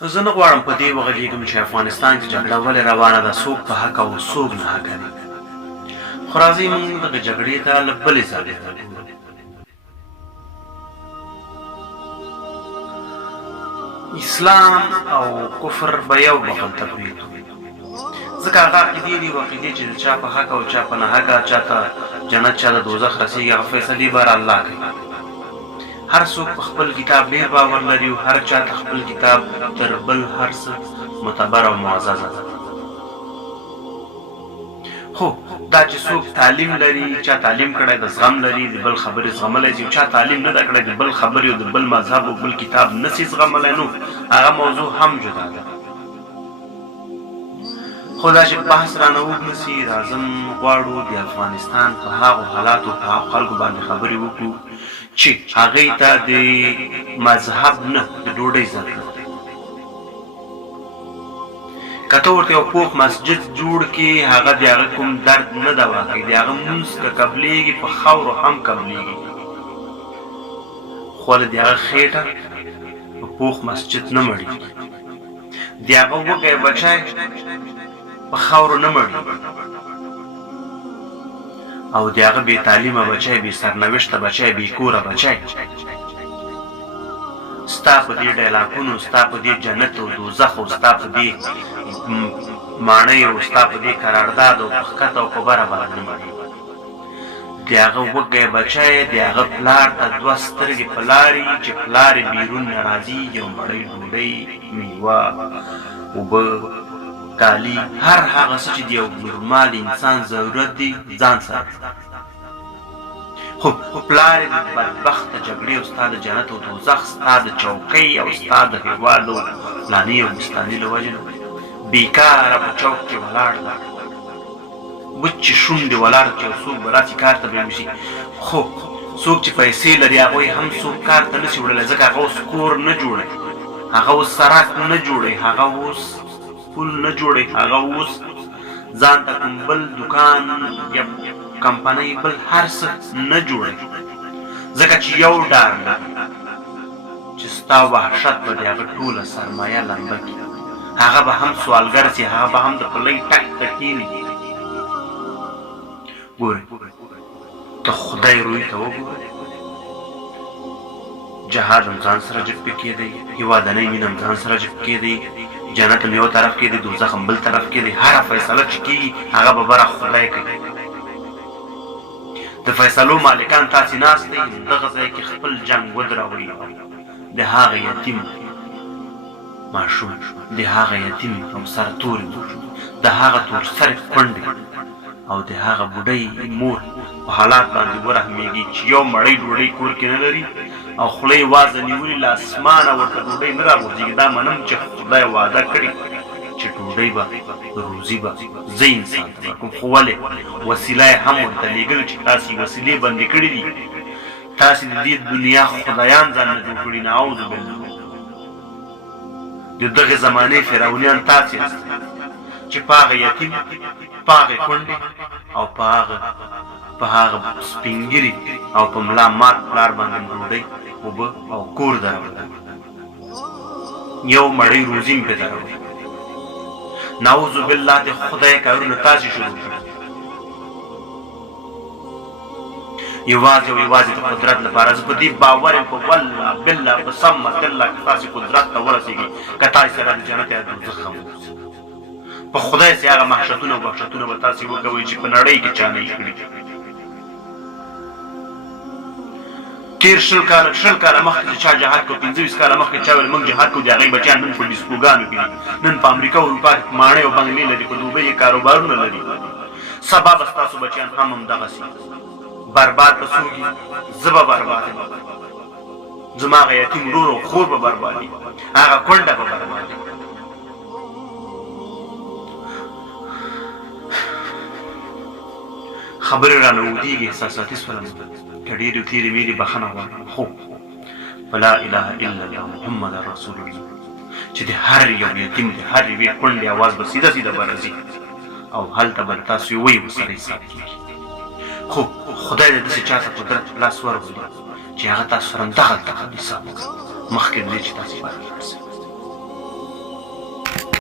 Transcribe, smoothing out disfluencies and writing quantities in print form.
زه نه غواړم په دې وغږېږم چې افغانستان کې جګړه ولې روانه ده، څوک په حق او څوک نه حقه دي. خو راځئ موږ دغه جګړې ته له بلې زاویې ته وګورو. اسلام او کفر به یو بغل ته پرېږدو، ځکه هغه عقیدې دي او عقیدې چې د چا په حق او چا په نه حقه، چا ته جنت چا ته دوزخ رسېږي، هغه فیصلې به الله کوي. هر څوک په خپل کتاب ډېر باور لري او هر چا ته خپل کتاب تر بل هر څه معتبر او معززه ده. خو دا چې څوک تعلیم لري، چا تعلیم کړی د زغم لري، د بل خبرې زغملی شي، چا تعلیم نه ده کړی د بل خبرې او د بل مذهب او بل کتاب نسي زغملی، نو هغه موضوع هم جدا ده. خو دا چې بحث رانه وګرځي، راځم غواړو د افغانستان په هغو حالاتو په هغو خلکو باندې خبرې وکړو چې هغوی ته د مذهب نه د ډوډۍ ضرورت دی. که ته ورته یو پوخ مسجد جوړ کړي، هغه د هغه کوم درد نه دوا کوي، د هغه لمونځ که قبلېږي په خاورو هم قبلېږي، خو د هغه خېټه په پوخ مسجد نه مړېږي، د هغه وږی بچی په خاورو نه مړېږي، او د هغه بې تعلیمه بچی، بې سرنوشته بچی، بې کوره بچی ستا په دې ډایلاګونو، ستا په دې جنت او دوزخ او ستا په دې ماڼۍ او ستا په دې قرارداد او په ښکته او په بره باندې نه مړېږي. د هغه وږی بچی، د هغه پلار ته دوه سترګې په لارې چې پلار یې بیرون نه راځي، یو مړۍ ډوډۍ، میوه، اوبه، کالي، هر هغه څه چې د یو نورمال انسان ضرورت دی ځان سره. خو پلار یې د بدبخته جګړې او ستا د جنت او دوزخ، ستا د چوکۍ او ستا د هېواد او فلاني او بستاني له وجې نه بېکاره په چوک کې ولاړ ده، وچې شونډې ولاړ چې یو څوک به راسي کار ته به یې وشي. خو څوک چې پیسې لري هغوی هم څوک کار ته نه شي وړلی، ځکه هغه اوس کور نه جوړوي، هغه اوس سړک نه جوړوي، هغه اوس پل نه جوړوي، هغه اوس ځان ته کوم بل دکان یا کمپنۍ بل هر څه نه جوړوي، ځکه چې یو ډار لري چې ستا وحشت به د هغه ټوله سرمایه لمبه کړي، هغه به هم سوالګر سي، هغه به هم د پلۍ ټک ته کښېني. ګورئ، د خدای روی ته وګورئ، جهاد هم ځان سره جب کې کېدی، هېوادنۍ مینه هم ځان سره جب کېدی، جنت هم یو طرف کې دی، دوزخ هم بل طرف کې دی. هره فیصله چې کېږي هغه به بره خدای کوي. د فیصلو مالکان تاسې ناست دی، دغه ځای کې خپل جنګ ودروئ، د هغه یتیم ماشوم، د هغه یتیم او سرتوري ماشوم، د هغه تور سرې کونډې او د هغه بوډۍ مور په حالات باندې ورحمېږي چې یو مړۍ ډوډۍ کور کې نه لري او خوله یې وازه نیولې له اسمانه ورته ډوډۍ نه راغورځېږي. دا منم چې خدای وعده کړې چې ډوډۍ به روزي به زه انسان ته ورکوم، خو ولې وسیله یې هم ورته لېږل چې تاسې وسیلې بندې کړي دي، تاسې د دې دنیا خدایان ځان نه جوړ کړي. نعوذ بالله، د دغې زمانې فرعونیان تاسې یاست چې په هغه یتیم، په هغې کونډې او په هغه سپین ږیري او په ملا مات پلار باندې ډوډۍ، اوبه او کور درولی، یو مړۍ روزي مې پرې درولی. نعوذ بالله، د خدای کارونه تاسې شروع کړي یوازې او یوازې د قدرت لپاره. زه په دې باور یم، په والله بالله په سمه دله که تاسې قدرت ته ورسېږي، که تاسې سره د جنت یا دوزخ هم ووځي، په خدای سې هغه محشتونه او وحشتونه به تاسې وکوئ چې په نړۍ کې چا نه یې کړي. تېر شل کاله مخکې چې چا جهاد کړو، 25 کاله مخکې چا ویل موږ جهاد کړو، د هغوی بچیان نن په ډیسکوګانو کې دي، نن په امریکا او اروپا کې ماڼۍ او بنګلې لري، په دوبۍ کې کاروبارونه لري. سبا به ستاسو بچیان هم همدغسې برباد به څوک وي، زه به برباد یم، زما هغه یتیم ورور او خور به برباد وي، هغه کونډه به برباد وي. خبرې رانه اوږدېږي، احساساتي شولم، که ډېرې تېرې ویلې بخښنه غواړم. خو په لا اله الا الله محمد رسول الله چې د هر یو یتیم، د هر یوې کونډې اواز به سیده سیده به راځي او هلته به تاسو یې وایي ورسره حساب کېږي. خو خدای دې داسې چا ته قدرت په لاس ورولي چې هغه تاسو سره همدغلته حساب وکړي، مخکې د دې چې تاسې بهر لاړ شئ.